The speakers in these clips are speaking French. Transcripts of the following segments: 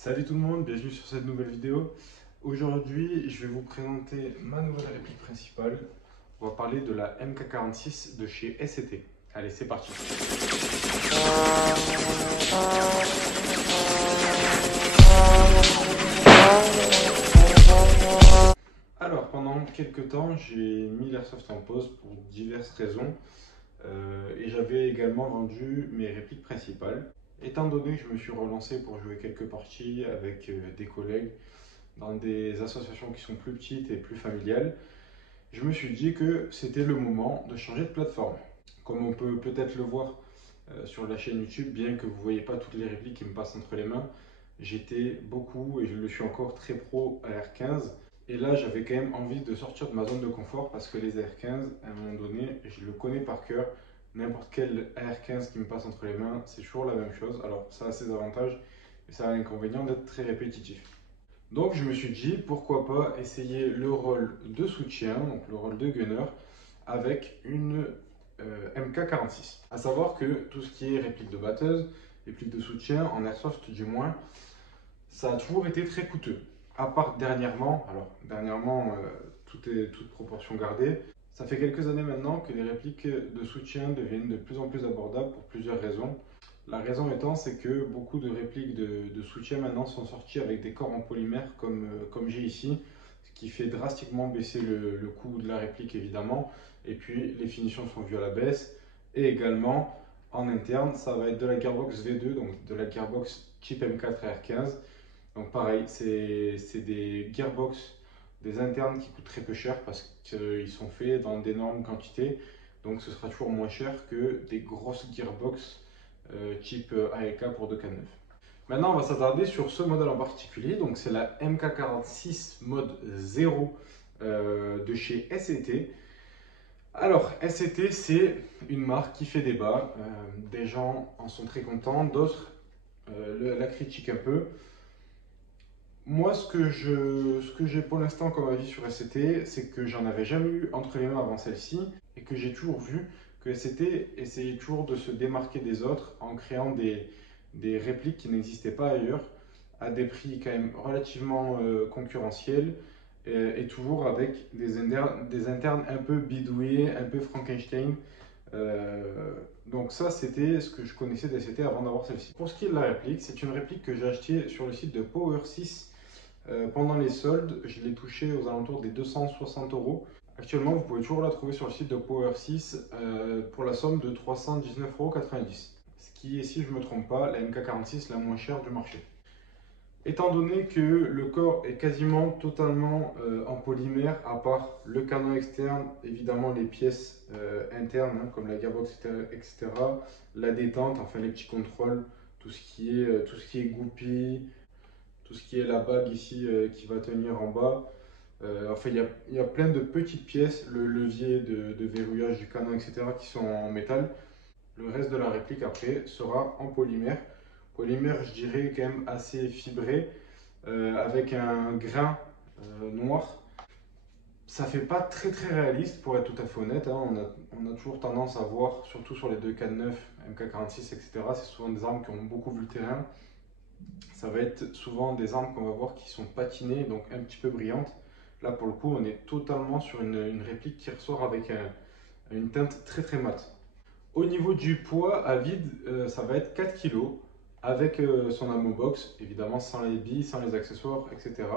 Salut tout le monde, bienvenue sur cette nouvelle vidéo. Aujourd'hui, je vais vous présenter ma nouvelle réplique principale. On va parler de la MK46 de chez SCT. Allez, c'est parti. Alors, pendant quelques temps, j'ai mis l'airsoft en pause pour diverses raisons et j'avais également vendu mes répliques principales. Étant donné que je me suis relancé pour jouer quelques parties avec des collègues dans des associations qui sont plus petites et plus familiales, je me suis dit que c'était le moment de changer de plateforme. Comme on peut peut-être le voir sur la chaîne YouTube, bien que vous ne voyez pas toutes les répliques qui me passent entre les mains, j'étais beaucoup et je le suis encore très pro à R15. Et là, j'avais quand même envie de sortir de ma zone de confort parce que les AR15, à un moment donné, je le connais par cœur. N'importe quel AR15 qui me passe entre les mains, c'est toujours la même chose. Alors, ça a ses avantages, mais ça a l'inconvénient d'être très répétitif. Donc je me suis dit, pourquoi pas essayer le rôle de soutien, donc le rôle de gunner, avec une MK46. A savoir que tout ce qui est réplique de batteuse, réplique de soutien, en airsoft du moins, ça a toujours été très coûteux. À part dernièrement, alors dernièrement, toute proportion gardée, ça fait quelques années maintenant que les répliques de soutien deviennent de plus en plus abordables pour plusieurs raisons. La raison étant, c'est que beaucoup de répliques de soutien maintenant sont sorties avec des corps en polymère comme j'ai ici, ce qui fait drastiquement baisser le coût de la réplique évidemment. Et puis les finitions sont vues à la baisse. Et également, en interne, ça va être de la gearbox V2, donc de la gearbox type M4 R15. Donc pareil, c'est des gearbox, des internes qui coûtent très peu cher parce qu'ils sont faits dans d'énormes quantités. Donc ce sera toujours moins cher que des grosses gearbox type AEK pour 2K9. Maintenant, on va s'attarder sur ce modèle en particulier. Donc c'est la MK46 mode 0 de chez SCT. Alors, SCT, c'est une marque qui fait débat. Des gens en sont très contents, d'autres la critiquent un peu. Moi, ce que j'ai pour l'instant comme avis sur SCT, c'est que j'en avais jamais eu entre les mains avant celle-ci et que j'ai toujours vu que SCT essayait toujours de se démarquer des autres en créant des répliques qui n'existaient pas ailleurs à des prix quand même relativement concurrentiels et toujours avec des internes un peu bidouillés, un peu Frankenstein. Donc ça, c'était ce que je connaissais d'SCT avant d'avoir celle-ci. Pour ce qui est de la réplique, c'est une réplique que j'ai achetée sur le site de Power 6 pendant les soldes. Je l'ai touchée aux alentours des 260 euros. Actuellement, vous pouvez toujours la trouver sur le site de Power 6 pour la somme de 319,90 €. Ce qui est, si je ne me trompe pas, la MK46 la moins chère du marché. Étant donné que le corps est quasiment totalement en polymère, à part le canon externe, évidemment les pièces internes comme la gearbox, etc., la détente, enfin les petits contrôles, tout ce qui est goupille, tout ce qui est la bague ici qui va tenir en bas. Enfin, il y a plein de petites pièces, le levier de verrouillage du canon, etc., qui sont en métal. Le reste de la réplique après sera en polymère. Polymère, je dirais, quand même assez fibré, avec un grain noir. Ça fait pas très très réaliste pour être tout à fait honnête, hein. On a toujours tendance à voir, surtout sur les 2K9, MK46, etc., c'est souvent des armes qui ont beaucoup vu le terrain. Ça va être souvent des armes qu'on va voir qui sont patinées, donc un petit peu brillantes. Là, pour le coup, on est totalement sur une réplique qui ressort avec une teinte très très mate. Au niveau du poids à vide, ça va être 4 kg avec son ammo box, évidemment sans les billes, sans les accessoires, etc.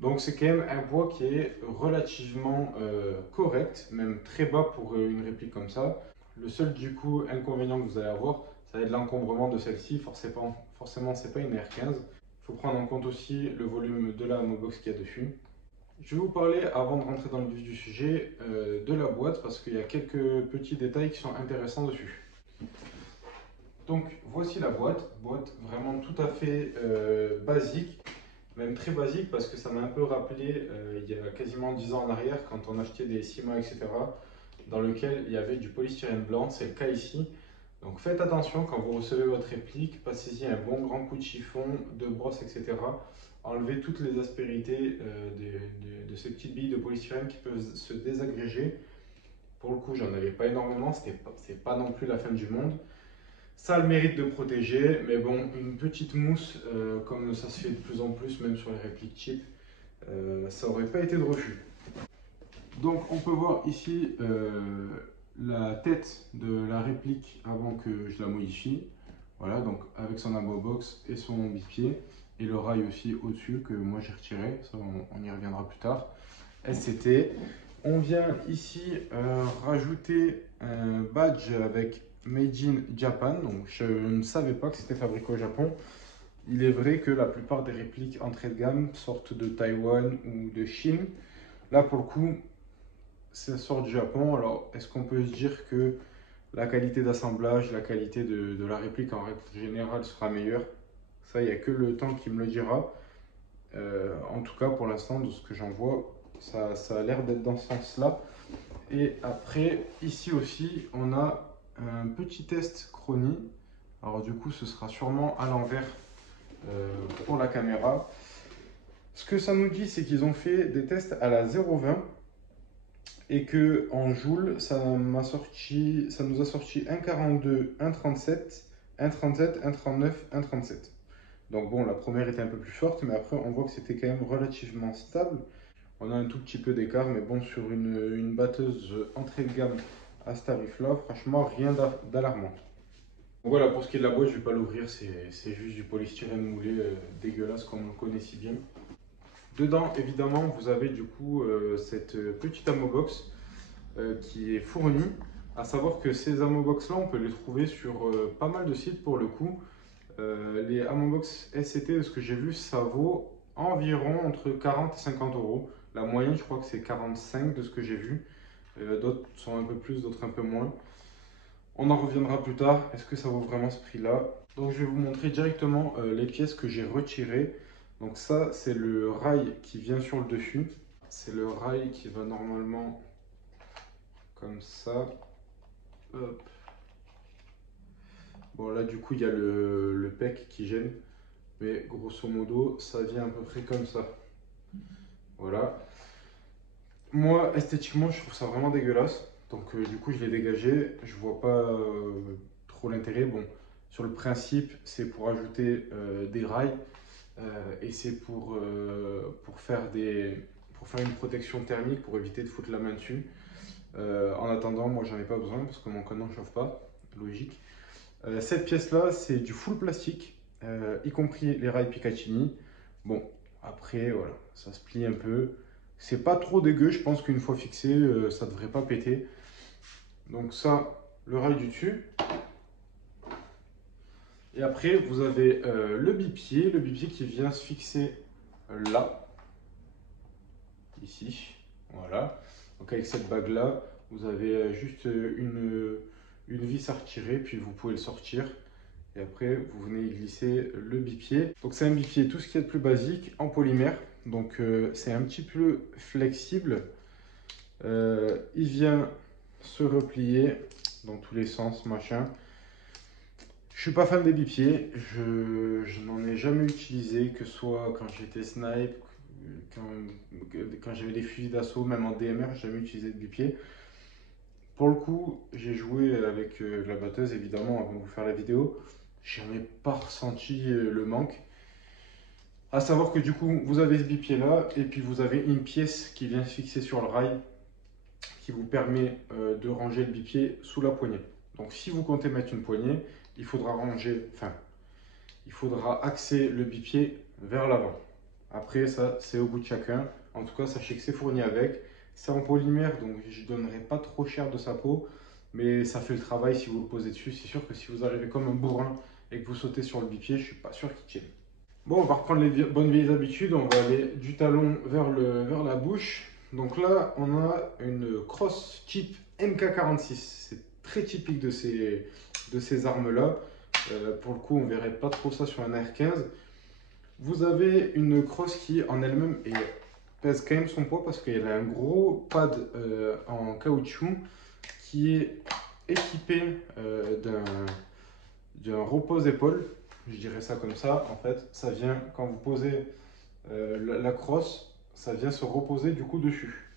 Donc c'est quand même un poids qui est relativement correct, même très bas pour une réplique comme ça. Le seul du coup inconvénient que vous allez avoir, ça va être l'encombrement de celle-ci. Forcément, c'est pas une R15. Il faut prendre en compte aussi le volume de la ammo box qu'il y a dessus. Je vais vous parler, avant de rentrer dans le vif du sujet, de la boîte parce qu'il y a quelques petits détails qui sont intéressants dessus. Donc voici la boîte vraiment tout à fait basique, même très basique parce que ça m'a un peu rappelé il y a quasiment 10 ans en arrière quand on achetait des Sima, etc., dans lequel il y avait du polystyrène blanc, c'est le cas ici. Donc faites attention quand vous recevez votre réplique, passez-y un bon grand coup de chiffon, de brosse, etc. Enlevez toutes les aspérités de ces petites billes de polystyrène qui peuvent se désagréger. Pour le coup, j'en avais pas énormément, c'est pas non plus la fin du monde. Ça a le mérite de protéger, mais bon, une petite mousse, comme ça se fait de plus en plus, même sur les répliques cheap, ça aurait pas été de refus. Donc on peut voir ici la tête de la réplique avant que je la modifie. Voilà, donc avec son ammo box et son bipied. Et le rail aussi au-dessus que moi j'ai retiré, ça on y reviendra plus tard. SCT. On vient ici rajouter un badge avec Made in Japan. Donc je ne savais pas que c'était fabriqué au Japon. Il est vrai que la plupart des répliques entrée de gamme sortent de Taïwan ou de Chine. Là pour le coup, ça sort du Japon. Alors est-ce qu'on peut se dire que la qualité d'assemblage, la qualité de la réplique en règle générale sera meilleure? Ça, il n'y a que le temps qui me le dira. En tout cas, pour l'instant, de ce que j'en vois, ça a l'air d'être dans ce sens-là. Et après, ici aussi, on a un petit test chronie. Alors du coup, ce sera sûrement à l'envers pour la caméra. Ce que ça nous dit, c'est qu'ils ont fait des tests à la 0,20 et que en joule, ça nous a sorti 1,42, 1,37, 1,37, 1,39, 1,37. Donc bon, la première était un peu plus forte, mais après on voit que c'était quand même relativement stable. On a un tout petit peu d'écart, mais bon, sur une batteuse entrée de gamme à ce tarif-là, franchement, rien d'alarmant. Voilà, pour ce qui est de la boîte, je ne vais pas l'ouvrir, c'est juste du polystyrène moulé dégueulasse comme on le connaît si bien. Dedans, évidemment, vous avez du coup cette petite ammo box qui est fournie. À savoir que ces ammo box là, on peut les trouver sur pas mal de sites pour le coup. Les ammo box SCT, de ce que j'ai vu, ça vaut environ entre 40 et 50 euros. La moyenne, je crois que c'est 45 de ce que j'ai vu. D'autres sont un peu plus, d'autres un peu moins. On en reviendra plus tard. Est-ce que ça vaut vraiment ce prix-là? Donc, je vais vous montrer directement les pièces que j'ai retirées. Donc, ça, c'est le rail qui vient sur le dessus. C'est le rail qui va normalement comme ça. Hop. Bon, là, du coup, il y a le PEC qui gêne. Mais grosso modo, ça vient à peu près comme ça. Voilà. Moi, esthétiquement, je trouve ça vraiment dégueulasse. Donc, du coup, je l'ai dégagé. Je vois pas trop l'intérêt. Bon, sur le principe, c'est pour ajouter des rails et c'est pour faire une protection thermique pour éviter de foutre la main dessus. En attendant, moi, j'en ai pas besoin parce que mon canon ne chauffe pas. Logique. Cette pièce-là, c'est du full plastique, y compris les rails Picatinny. Bon, après, voilà, ça se plie un peu. C'est pas trop dégueu, je pense qu'une fois fixé, ça devrait pas péter. Donc ça, le rail du dessus. Et après, vous avez le bipied qui vient se fixer là, ici, voilà. Donc avec cette bague-là, vous avez juste une vis à retirer, puis vous pouvez le sortir. Et après, vous venez y glisser le bipied. Donc c'est un bipied, tout ce qui est de plus basique, en polymère. Donc c'est un petit peu flexible. Il vient se replier dans tous les sens, machin. Je suis pas fan des bipieds. Je n'en ai jamais utilisé, que ce soit quand j'étais snipe, quand j'avais des fusils d'assaut, même en DMR, j'ai jamais utilisé de bipied. Pour le coup, j'ai joué avec la batteuse, évidemment, avant de vous faire la vidéo. J'en ai pas ressenti le manque. À savoir que du coup, vous avez ce bipied là, et puis vous avez une pièce qui vient se fixer sur le rail, qui vous permet de ranger le bipied sous la poignée. Donc si vous comptez mettre une poignée, il faudra il faudra axer le bipied vers l'avant. Après, ça, c'est au goût de chacun. En tout cas, sachez que c'est fourni avec. C'est en polymère, donc je ne donnerai pas trop cher de sa peau. Mais ça fait le travail si vous le posez dessus. C'est sûr que si vous arrivez comme un bourrin et que vous sautez sur le bipied, je ne suis pas sûr qu'il tienne. Bon, on va reprendre les bonnes vieilles habitudes. On va aller du talon vers la bouche. Donc là, on a une crosse type MK46. C'est très typique de ces armes-là. Pour le coup, on ne verrait pas trop ça sur un AR-15. Vous avez une crosse qui en elle-même pèse quand même son poids parce qu'elle a un gros pad en caoutchouc qui est équipé d'un repose-épaule. Je dirais ça comme ça. En fait, ça vient, quand vous posez la crosse, ça vient se reposer du coup dessus.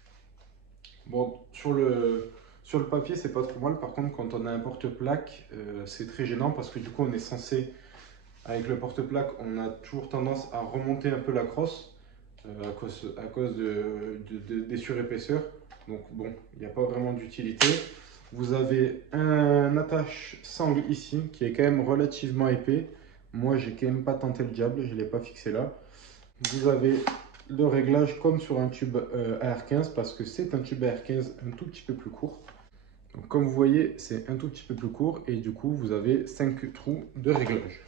Bon, sur le Sur le papier, c'est pas trop mal. Par contre, quand on a un porte-plaque, c'est très gênant parce que du coup, on est censé, avec le porte-plaque, on a toujours tendance à remonter un peu la crosse à cause des surépaisseurs. Donc bon, il n'y a pas vraiment d'utilité. Vous avez un attache-sangle ici qui est quand même relativement épais. Moi, j'ai quand même pas tenté le diable, je ne l'ai pas fixé là. Vous avez le réglage comme sur un tube AR15 parce que c'est un tube AR15 un tout petit peu plus court. Donc, comme vous voyez, c'est un tout petit peu plus court et du coup, vous avez 5 trous de réglage.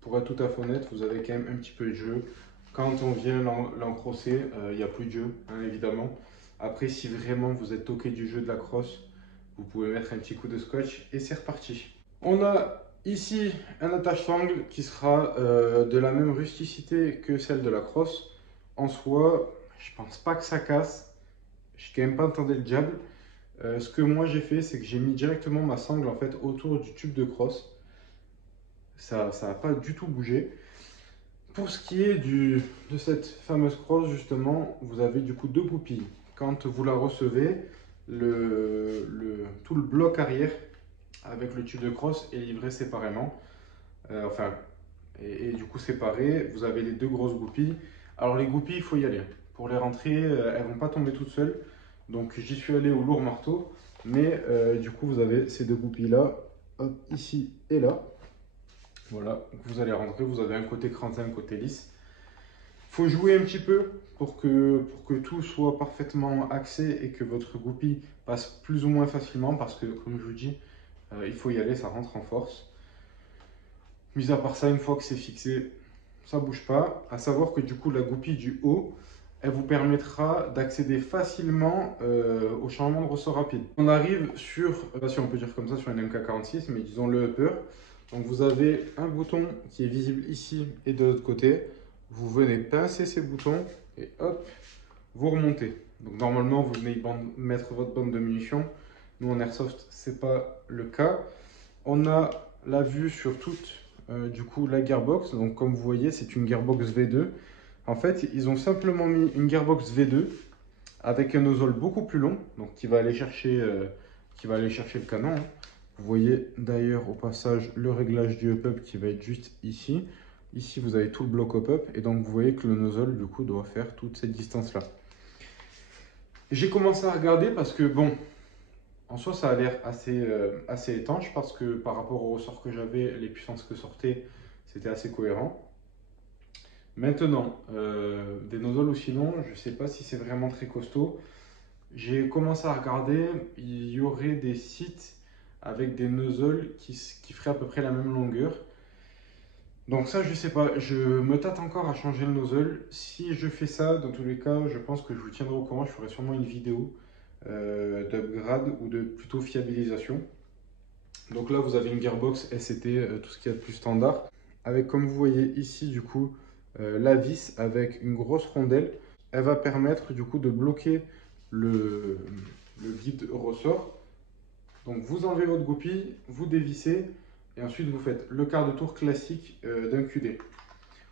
Pour être tout à fait honnête, vous avez quand même un petit peu de jeu. Quand on vient l'encrosser, il n'y a plus de jeu, hein, évidemment. Après, si vraiment vous êtes toqué du jeu de la crosse, vous pouvez mettre un petit coup de scotch et c'est reparti. On a ici un attache-sangle qui sera de la même rusticité que celle de la crosse. En soi, je pense pas que ça casse. Je n'ai quand même pas entendu le diable. Ce que moi j'ai fait, c'est que j'ai mis directement ma sangle en fait autour du tube de crosse. Ça n'a pas du tout bougé. Pour ce qui est de cette fameuse crosse, justement, vous avez du coup deux goupilles. Quand vous la recevez, tout le bloc arrière avec le tube de crosse est livré séparément. Et du coup séparé, vous avez les deux grosses goupilles. Alors les goupilles, il faut y aller. Pour les rentrer, elles ne vont pas tomber toutes seules. Donc j'y suis allé au lourd marteau. Mais du coup, vous avez ces deux goupilles-là, ici et là. Voilà, donc vous allez rentrer, vous avez un côté cranté, un côté lisse. Il faut jouer un petit peu pour que tout soit parfaitement axé et que votre goupille passe plus ou moins facilement parce que, comme je vous dis, il faut y aller, ça rentre en force. Mis à part ça, une fois que c'est fixé, ça ne bouge pas. À savoir que du coup, la goupille du haut, elle vous permettra d'accéder facilement au changement de ressort rapide. On arrive sur, si on peut dire comme ça, sur une MK46, mais disons le upper. Donc vous avez un bouton qui est visible ici et de l'autre côté. Vous venez pincer ces boutons et hop, vous remontez. Donc normalement, vous venez mettre votre bande de munitions. Nous en airsoft, ce n'est pas le cas. On a la vue sur toute du coup la gearbox. Donc comme vous voyez, c'est une gearbox V2. En fait, ils ont simplement mis une gearbox V2 avec un nozzle beaucoup plus long, donc qui va aller chercher le canon, hein. Vous voyez d'ailleurs au passage le réglage du up-up qui va être juste ici. Ici, vous avez tout le bloc up-up et donc vous voyez que le nozzle du coup doit faire toute cette distance-là. J'ai commencé à regarder parce que bon, en soi, ça a l'air assez étanche parce que par rapport au ressort que j'avais, les puissances que sortaient, c'était assez cohérent. Maintenant, des nozzles aussi longs, je ne sais pas si c'est vraiment très costaud. J'ai commencé à regarder, il y aurait des sites avec des nozzles qui feraient à peu près la même longueur. Donc ça, je sais pas, je me tâte encore à changer le nozzle. Si je fais ça, dans tous les cas, je pense que je vous tiendrai au courant. Je ferai sûrement une vidéo d'upgrade ou de plutôt fiabilisation. Donc là, vous avez une gearbox SCT, tout ce qu'il y a de plus standard. Avec, comme vous voyez ici, du coup, la vis avec une grosse rondelle. Elle va permettre du coup de bloquer le guide ressort. Donc vous enlevez votre goupille, vous dévissez et ensuite vous faites le quart de tour classique d'un QD.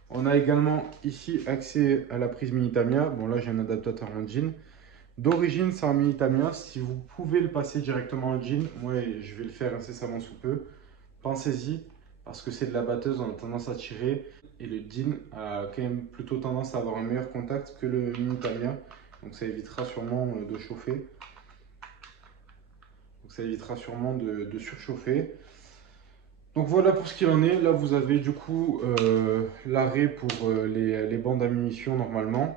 On a également ici accès à la prise mini Tamiya. Bon là j'ai un adaptateur en jean. D'origine c'est en mini Tamiya. Si vous pouvez le passer directement en jean, moi je vais le faire incessamment sous peu. Pensez-y parce que c'est de la batteuse, on a tendance à tirer. Et le jean a quand même plutôt tendance à avoir un meilleur contact que le mini Tamiya. Donc ça évitera sûrement de chauffer. Donc ça évitera sûrement de surchauffer. Donc voilà pour ce qu'il en est. Là vous avez du coup l'arrêt pour les bandes à munitions normalement.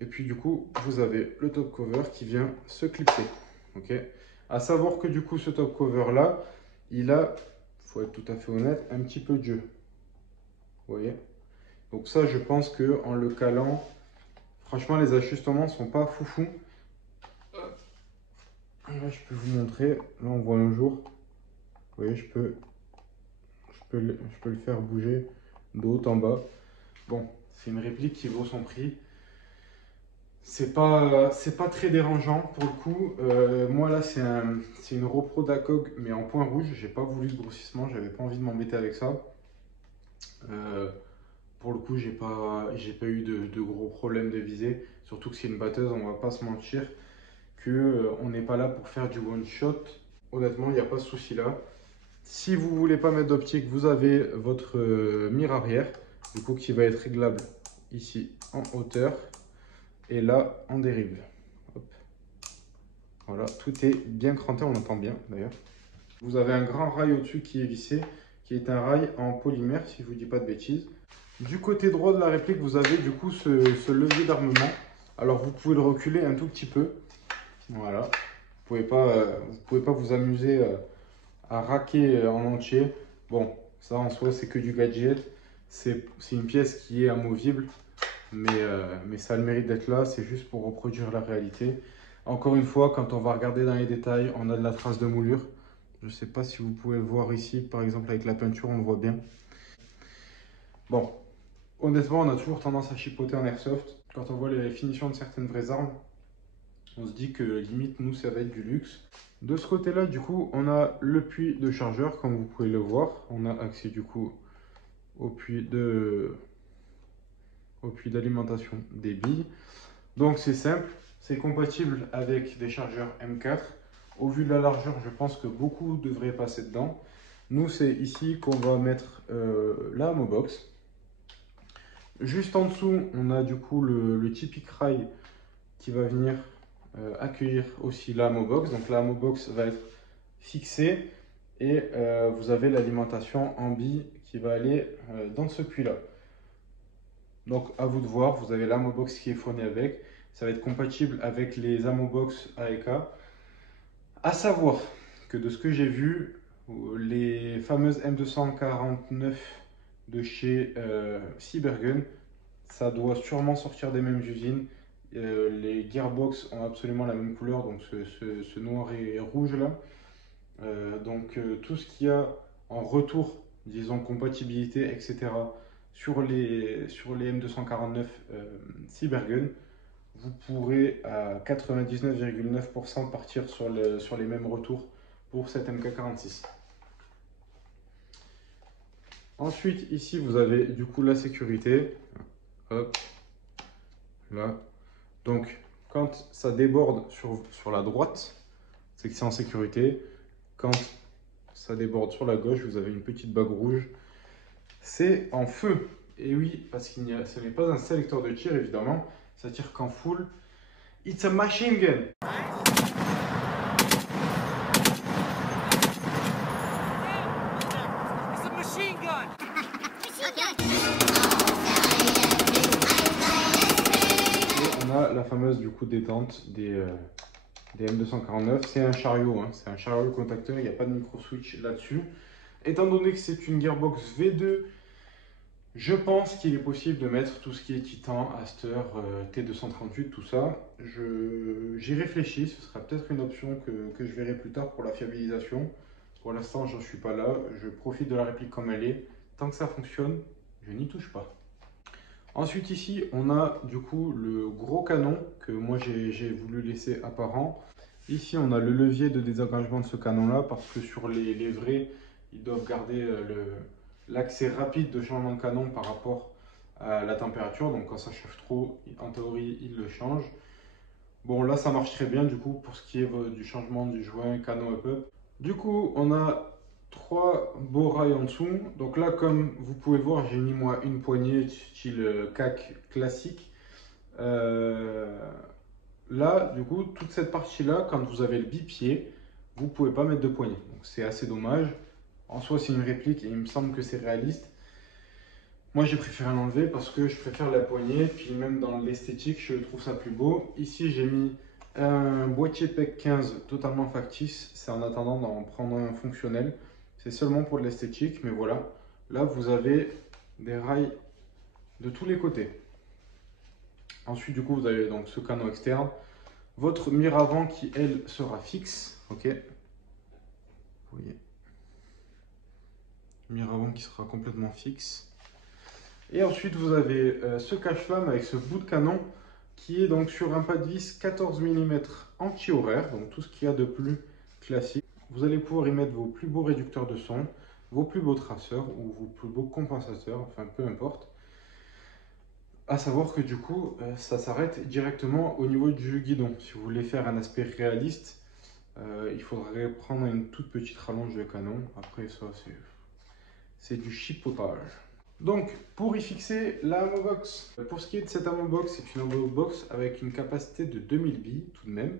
Et puis du coup vous avez le top cover qui vient se clipser. Ok. À savoir que du coup ce top cover là, il a, faut être tout à fait honnête, un petit peu de jeu. Vous voyez. Donc ça je pense que en le calant, franchement les ajustements sont pas foufou. Là je peux vous montrer. Là on voit un jour. Vous voyez, je peux le faire bouger de haut en bas. Bon, c'est une réplique qui vaut son prix. C'est pas très dérangeant pour le coup. Moi là, c'est une Repro d'Acog, mais en point rouge. J'ai pas voulu de grossissement, j'avais pas envie de m'embêter avec ça. Pour le coup, j'ai pas eu de gros problèmes de visée. Surtout que c'est une batteuse, on va pas se mentir, que on n'est pas là pour faire du one shot. Honnêtement, il n'y a pas ce souci là. Si vous voulez pas mettre d'optique, vous avez votre mire arrière, du coup qui va être réglable ici en hauteur et là en dérive. Hop. Voilà, tout est bien cranté, on entend bien d'ailleurs. Vous avez un grand rail au-dessus qui est vissé, qui est un rail en polymère, si je ne vous dis pas de bêtises. Du côté droit de la réplique, vous avez du coup ce levier d'armement. Alors vous pouvez le reculer un tout petit peu. Voilà. Vous pouvez pas vous amuser à raquer en entier. Bon, ça en soi, c'est que du gadget. C'est une pièce qui est amovible, mais ça a le mérite d'être là. C'est juste pour reproduire la réalité. Encore une fois, quand on va regarder dans les détails, on a de la trace de moulure. Je ne sais pas si vous pouvez le voir ici, par exemple avec la peinture, on le voit bien. Bon, honnêtement, on a toujours tendance à chipoter en airsoft. Quand on voit les finitions de certaines vraies armes, on se dit que limite, nous, ça va être du luxe. De ce côté-là, du coup, on a le puits de chargeur, comme vous pouvez le voir. On a accès, du coup, au puits d'alimentation des billes. Donc, c'est simple, c'est compatible avec des chargeurs M4. Au vu de la largeur, je pense que beaucoup devraient passer dedans. Nous, c'est ici qu'on va mettre la ammo box. Juste en dessous, on a du coup le typique rail qui va venir accueillir aussi la ammo box. Donc la ammo box va être fixée et vous avez l'alimentation en billes qui va aller dans ce puits là. Donc à vous de voir, vous avez l'ammo box qui est fournie avec. Ça va être compatible avec les ammo box AEK. À savoir que de ce que j'ai vu, les fameuses M249 de chez Cybergun, ça doit sûrement sortir des mêmes usines. Les gearbox ont absolument la même couleur, donc ce noir et rouge là. Tout ce qu'il y a en retour, disons compatibilité, etc. sur les M249 Cybergun, vous pourrez à 99,9% partir sur les mêmes retours pour cette MK46. Ensuite, ici, vous avez du coup la sécurité. Hop, là. Donc, quand ça déborde sur la droite, c'est que c'est en sécurité. Quand ça déborde sur la gauche, vous avez une petite bague rouge. C'est en feu. Et oui, parce ce n'est pas un sélecteur de tir, évidemment. Ça tire qu'en full. It's a machine gun. It's a machine gun. Et on a la fameuse du coup détente des M249. C'est un chariot, hein. C'est un chariot contacteur. Il n'y a pas de micro switch là-dessus. Étant donné que c'est une gearbox V2, je pense qu'il est possible de mettre tout ce qui est Titan, Aster, T238, tout ça. J'y réfléchis, ce sera peut-être une option que je verrai plus tard pour la fiabilisation. Pour l'instant, j'en suis pas là. Je profite de la réplique comme elle est. Tant que ça fonctionne, je n'y touche pas. Ensuite, ici, on a du coup le gros canon que moi j'ai voulu laisser apparent. Ici, on a le levier de désengagement de ce canon-là parce que sur les vrais, ils doivent garder l'accès rapide de changement de canon par rapport à la température. Donc, quand ça chauffe trop, en théorie, ils le changent. Bon, là, ça marche très bien du coup pour ce qui est du changement du joint canon up-up. Du coup, on a 3 beaux rails en dessous. Donc là, comme vous pouvez le voir, j'ai mis moi une poignée style CAC classique. Là, du coup, toute cette partie-là, quand vous avez le bipied, vous ne pouvez pas mettre de poignée. Donc c'est assez dommage. En soi, c'est une réplique et il me semble que c'est réaliste. Moi, j'ai préféré l'enlever parce que je préfère la poignée. Puis même dans l'esthétique, je trouve ça plus beau. Ici, j'ai mis un boîtier PEC 15 totalement factice. C'est en attendant d'en prendre un fonctionnel. C'est seulement pour de l'esthétique, mais voilà. Là, vous avez des rails de tous les côtés. Ensuite, du coup, vous avez donc ce canon externe. Votre mire avant qui, elle, sera fixe. Ok. Vous voyez. Mire avant qui sera complètement fixe. Et ensuite, vous avez ce cache-flamme avec ce bout de canon qui est donc sur un pas de vis 14 mm anti-horaire, donc tout ce qu'il y a de plus classique. Vous allez pouvoir y mettre vos plus beaux réducteurs de son, vos plus beaux traceurs ou vos plus beaux compensateurs, enfin peu importe. À savoir que du coup, ça s'arrête directement au niveau du guidon. Si vous voulez faire un aspect réaliste, il faudrait prendre une toute petite rallonge de canon. Après ça, c'est du chipotage. Donc, pour y fixer la Amobox. Pour ce qui est de cette Amobox, c'est une Amobox avec une capacité de 2000 billes tout de même.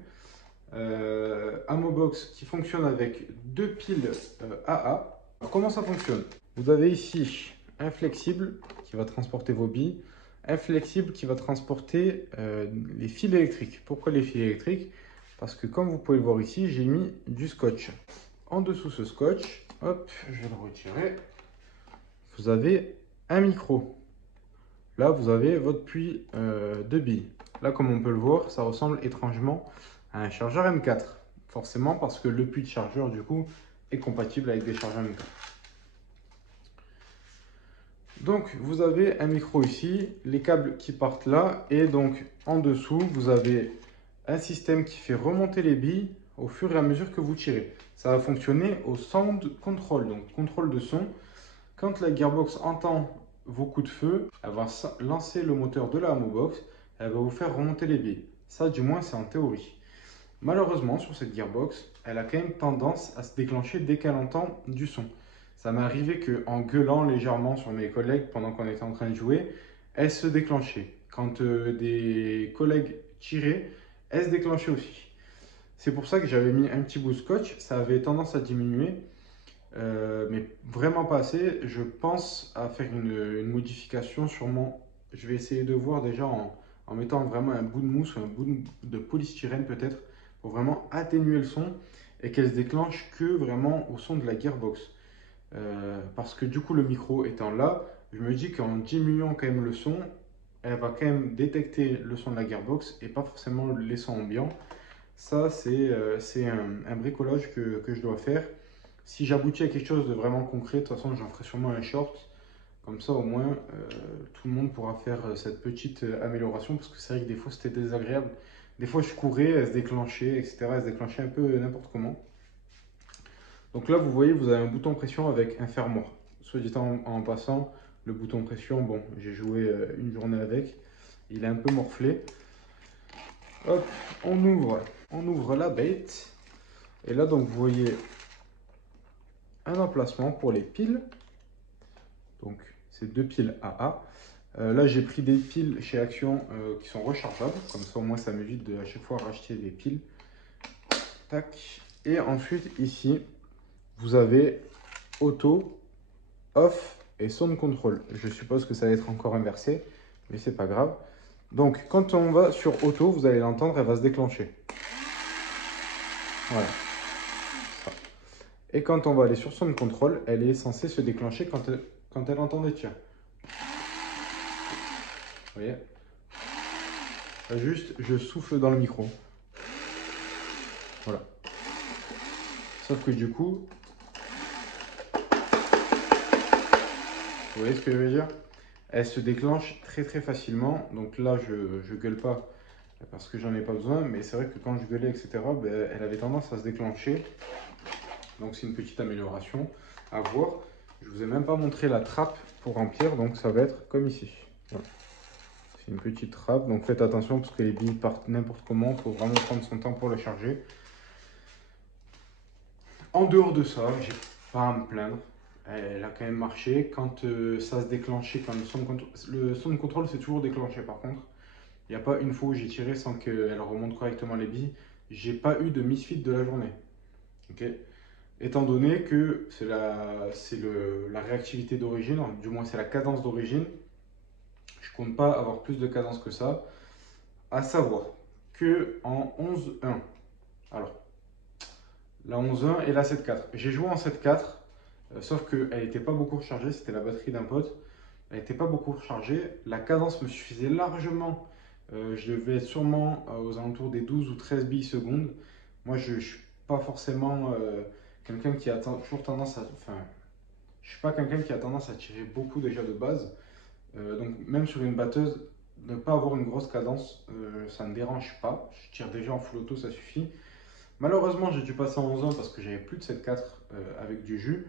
Amobox qui fonctionne avec deux piles AA. Alors, comment ça fonctionne? Vous avez ici un flexible qui va transporter vos billes, un flexible qui va transporter les fils électriques. Pourquoi les fils électriques? Parce que comme vous pouvez le voir ici, j'ai mis du scotch. En dessous ce scotch, hop, je vais le retirer. Vous avez un micro. Là, vous avez votre puits de billes. Là, comme on peut le voir, ça ressemble étrangement à un chargeur M4. Forcément, parce que le puits de chargeur, du coup, est compatible avec des chargeurs M4. Donc, vous avez un micro ici, les câbles qui partent là, et donc, en dessous, vous avez un système qui fait remonter les billes au fur et à mesure que vous tirez. Ça va fonctionner au sound control, donc contrôle de son. Quand la gearbox entend vos coups de feu, elle va lancer le moteur de la Amobox, elle va vous faire remonter les billes. Ça, du moins, c'est en théorie. Malheureusement, sur cette gearbox, elle a quand même tendance à se déclencher dès qu'elle entend du son. Ça m'est arrivé qu'en gueulant légèrement sur mes collègues pendant qu'on était en train de jouer, elle se déclenchait. Quand des collègues tiraient, elle se déclenchait aussi. C'est pour ça que j'avais mis un petit bout de scotch, ça avait tendance à diminuer. Mais vraiment pas assez. Je pense à faire une modification sûrement. Je vais essayer de voir déjà en mettant vraiment un bout de mousse ou un bout de polystyrène peut-être pour vraiment atténuer le son et qu'elle se déclenche que vraiment au son de la gearbox. Parce que du coup le micro étant là, je me dis qu'en diminuant quand même le son, elle va quand même détecter le son de la gearbox et pas forcément les sons ambiants. Ça, c'est un bricolage que je dois faire. Si j'aboutis à quelque chose de vraiment concret, de toute façon, j'en ferai sûrement un short. Comme ça, au moins, tout le monde pourra faire cette petite amélioration. Parce que c'est vrai que des fois, c'était désagréable. Des fois, je courais, elle se déclenchait, etc. Elle se déclenchait un peu n'importe comment. Donc là, vous voyez, vous avez un bouton pression avec un fermoir. Soit dit en passant, le bouton pression, bon, j'ai joué une journée avec. Il est un peu morflé. Hop, on ouvre la bête. Et là, donc, vous voyez un emplacement pour les piles. Donc, c'est deux piles AA. Là, j'ai pris des piles chez Action qui sont rechargeables. Comme ça, au moins, ça m'évite de à chaque fois racheter des piles. Tac. Et ensuite, ici, vous avez auto, off et sound control. Je suppose que ça va être encore inversé, mais c'est pas grave. Donc, quand on va sur auto, vous allez l'entendre, elle va se déclencher. Voilà. Et quand on va aller sur sound control, elle est censée se déclencher quand elle entend des tirs. Vous voyez? Là, juste, je souffle dans le micro. Voilà. Sauf que du coup, vous voyez ce que je veux dire? Elle se déclenche très très facilement. Donc là, je gueule pas parce que j'en ai pas besoin. Mais c'est vrai que quand je gueulais, etc., ben, elle avait tendance à se déclencher. Donc c'est une petite amélioration à voir. Je vous ai même pas montré la trappe pour remplir. Donc ça va être comme ici. Voilà. C'est une petite trappe. Donc faites attention parce que les billes partent n'importe comment. Il faut vraiment prendre son temps pour le charger. En dehors de ça, j'ai pas à me plaindre. Elle a quand même marché. Quand ça se déclenchait, quand le son de contrôle s'est toujours déclenché par contre. Il n'y a pas une fois où j'ai tiré sans qu'elle remonte correctement les billes. J'ai pas eu de misfit de la journée. Okay. Étant donné que c'est la réactivité d'origine, du moins c'est la cadence d'origine, je compte pas avoir plus de cadence que ça. À savoir que en 11-1, alors la 11-1 et la 7-4. J'ai joué en 7-4, sauf qu'elle n'était pas beaucoup rechargée, c'était la batterie d'un pote. Elle n'était pas beaucoup rechargée, la cadence me suffisait largement. Je devais être sûrement aux alentours des 12 ou 13 billes secondes. Moi, je ne suis pas forcément quelqu'un qui a toujours tendance à... Enfin, je suis pas quelqu'un qui a tendance à tirer beaucoup déjà de base. Donc même sur une batteuse, ne pas avoir une grosse cadence, ça ne me dérange pas. Je tire déjà en full auto, ça suffit. Malheureusement, j'ai dû passer en 11-1 parce que j'avais plus de 7-4 avec du jus.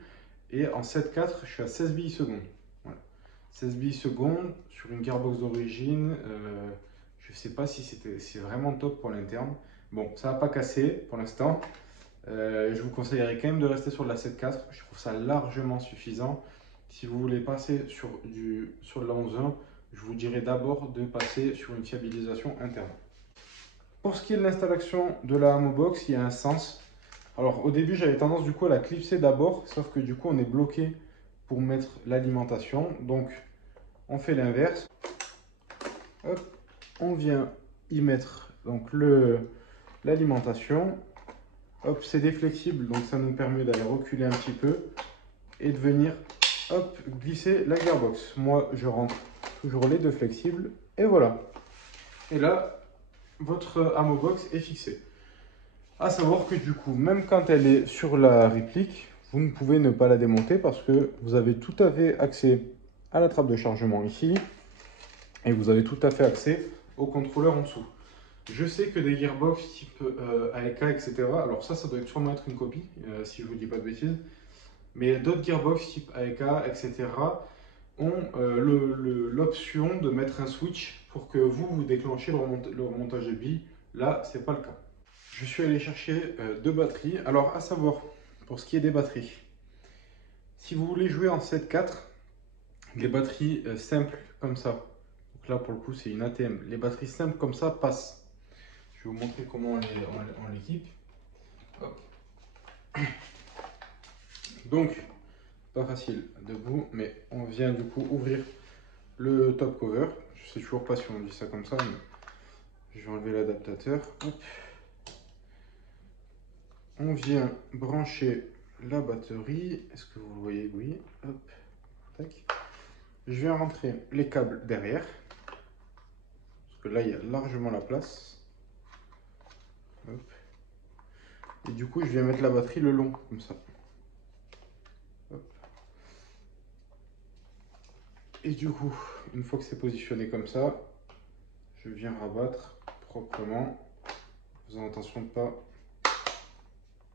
Et en 7-4, je suis à 16 billes secondes. Voilà. 16 billes secondes sur une gearbox d'origine. Je ne sais pas si c'est vraiment top pour l'interne. Bon, ça n'a pas cassé pour l'instant. Je vous conseillerais quand même de rester sur de la 7.4. Je trouve ça largement suffisant. Si vous voulez passer sur de la 11.1, je vous dirais d'abord de passer sur une fiabilisation interne. Pour ce qui est de l'installation de la Ammo Box, il y a un sens. Alors au début, j'avais tendance du coup à la clipser d'abord, sauf que du coup, on est bloqué pour mettre l'alimentation. Donc, on fait l'inverse. Hop, on vient y mettre donc l'alimentation. Hop, c'est déflexible, donc ça nous permet d'aller reculer un petit peu et de venir hop, glisser la gearbox. Moi, je rentre toujours les deux flexibles et voilà. Et là, votre Ammo Box est fixée. À savoir que du coup, même quand elle est sur la réplique, vous ne pouvez ne pas la démonter parce que vous avez tout à fait accès à la trappe de chargement ici et vous avez tout à fait accès au contrôleur en dessous. Je sais que des gearbox type AEK, etc. Alors ça doit sûrement être une copie, si je ne vous dis pas de bêtises. Mais d'autres gearbox type AEK, etc. ont l'option de mettre un switch pour que vous déclenchez le remontage de billes. Là, ce n'est pas le cas. Je suis allé chercher deux batteries. Alors, à savoir, pour ce qui est des batteries, si vous voulez jouer en 7.4, les batteries simples comme ça, donc là pour le coup c'est une ATM, les batteries simples comme ça passent. Je vais vous montrer comment on l'équipe. Donc, pas facile debout, mais on vient du coup ouvrir le top cover. Je sais toujours pas si on dit ça comme ça, mais je vais enlever l'adaptateur. On vient brancher la batterie. Est-ce que vous le voyez? Oui. Hop. Tac. Je viens rentrer les câbles derrière. Parce que là, il y a largement la place. Hop. Et du coup, je viens mettre la batterie le long, comme ça. Hop. Et du coup, une fois que c'est positionné comme ça, je viens rabattre proprement. Faisant attention de pas.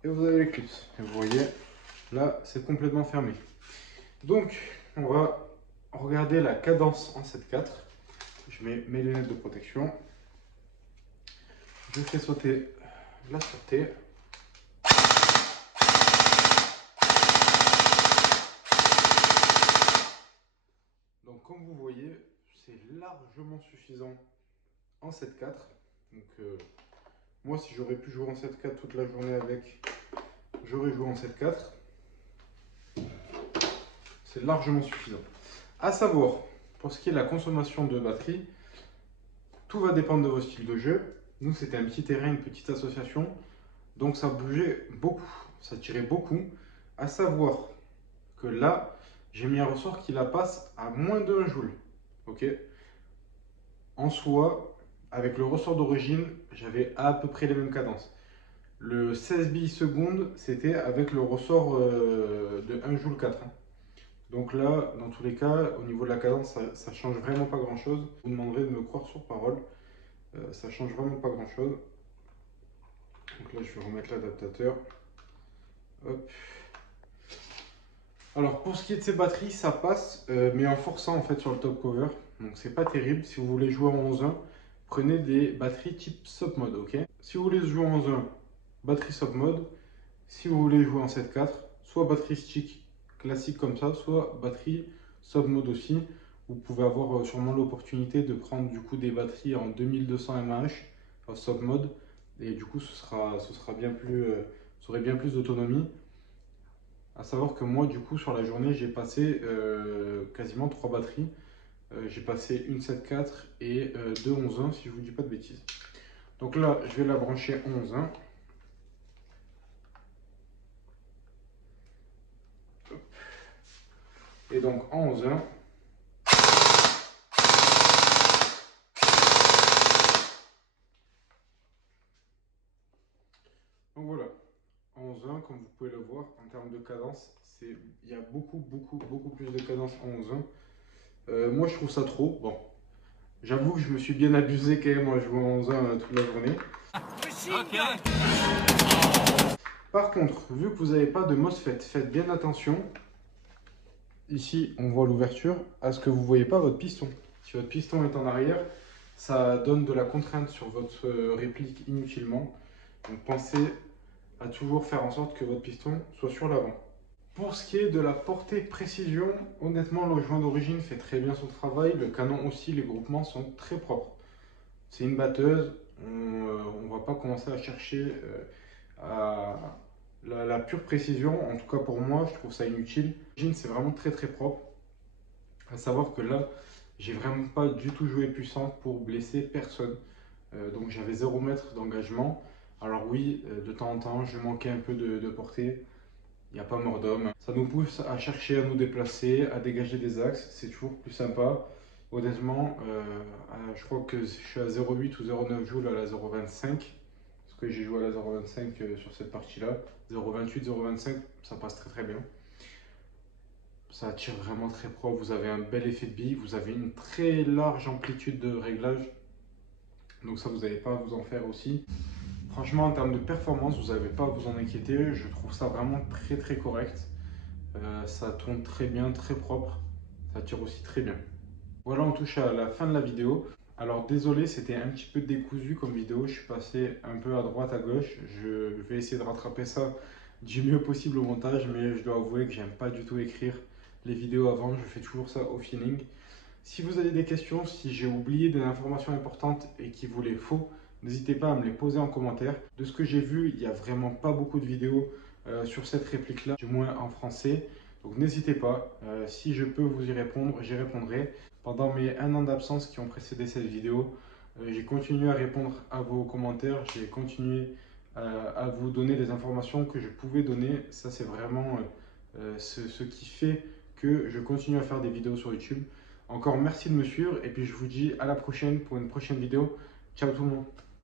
Et vous avez les clips. Et vous voyez, là, c'est complètement fermé. Donc, on va regarder la cadence en 7.4. Je mets mes lunettes de protection. Je fais sauter la sûreté. Donc, comme vous voyez, c'est largement suffisant en 7.4. Donc, moi, si j'aurais pu jouer en 7.4 toute la journée avec, j'aurais joué en 7.4. C'est largement suffisant. À savoir, pour ce qui est de la consommation de batterie, tout va dépendre de vos styles de jeu. Nous, c'était un petit terrain, une petite association. Donc, ça bougeait beaucoup. Ça tirait beaucoup. À savoir que là, j'ai mis un ressort qui la passe à moins de 1 joule. Ok. En soi, avec le ressort d'origine, j'avais à peu près les mêmes cadences. Le 16 billes secondes, c'était avec le ressort de 1 joule 4. Donc là, dans tous les cas, au niveau de la cadence, ça ne change vraiment pas grand chose. Vous me demanderez de me croire sur parole. Ça ne change vraiment pas grand chose. Donc là, je vais remettre l'adaptateur. Hop. Alors pour ce qui est de ces batteries, ça passe, mais en forçant en fait sur le top cover. Donc c'est pas terrible. Si vous voulez jouer en 11.1, prenez des batteries type SOP mode, ok? Si vous voulez jouer en 11.1, batterie SOP mode. Si vous voulez jouer en 7.4, soit batterie stick classique comme ça, soit batterie SOP mode aussi. Vous pouvez avoir sûrement l'opportunité de prendre du coup des batteries en 2200 mAh en SOP mode. Et du coup, ce sera bien plus, vous aurez bien plus d'autonomie. À savoir que moi, du coup, sur la journée, j'ai passé quasiment 3 batteries. J'ai passé une 7.4 et deux 11.1, si je ne vous dis pas de bêtises. Donc là, je vais la brancher 11.1. Et donc en 11.1. Donc voilà, en 11.1, comme vous pouvez le voir, en termes de cadence, il y a beaucoup plus de cadence en 11.1. Moi, je trouve ça trop. Bon, j'avoue que je me suis bien abusé quand même à jouer en 11.1 toute la journée. Okay. Par contre, vu que vous n'avez pas de MOSFET, faites bien attention. ici on voit l'ouverture, à ce que vous ne voyez pas votre piston. Si votre piston est en arrière, ça donne de la contrainte sur votre réplique inutilement. Donc pensez à toujours faire en sorte que votre piston soit sur l'avant. Pour ce qui est de la portée précision, honnêtement le joint d'origine fait très bien son travail, le canon aussi, les groupements sont très propres. C'est une batteuse, on ne va pas commencer à chercher à la pure précision, en tout cas pour moi, je trouve ça inutile. L'origine c'est vraiment très très propre, à savoir que là, j'ai vraiment pas du tout joué puissante pour blesser personne. Donc j'avais 0 mètre d'engagement. Alors oui, de temps en temps, je manquais un peu de portée. Il n'y a pas mort d'homme. Ça nous pousse à chercher à nous déplacer, à dégager des axes. C'est toujours plus sympa. Honnêtement, je crois que je suis à 0,8 ou 0,9 joules à la 0,25. Parce que j'ai joué à la 0,25 sur cette partie-là. 0,28, 0,25, ça passe très très bien. Ça tire vraiment très propre. Vous avez un bel effet de bille. Vous avez une très large amplitude de réglage. Donc ça, vous n'avez pas à vous en faire aussi. Franchement, en termes de performance, vous n'avez pas à vous en inquiéter. Je trouve ça vraiment très très correct. Ça tourne très bien, très propre. Ça tire aussi très bien. Voilà, on touche à la fin de la vidéo. Alors désolé, c'était un petit peu décousu comme vidéo. Je suis passé un peu à droite, à gauche. Je vais essayer de rattraper ça du mieux possible au montage, mais je dois avouer que j'aime pas du tout écrire les vidéos avant. Je fais toujours ça au feeling. Si vous avez des questions, si j'ai oublié des informations importantes et qu'il vous les faut, n'hésitez pas à me les poser en commentaire. De ce que j'ai vu, il n'y a vraiment pas beaucoup de vidéos sur cette réplique-là, du moins en français. Donc n'hésitez pas, si je peux vous y répondre, j'y répondrai. Pendant mes 1 an d'absence qui ont précédé cette vidéo, j'ai continué à répondre à vos commentaires, j'ai continué à vous donner les informations que je pouvais donner. Ça, c'est vraiment ce qui fait que je continue à faire des vidéos sur YouTube. Encore merci de me suivre et puis je vous dis à la prochaine pour une prochaine vidéo. Ciao tout le monde.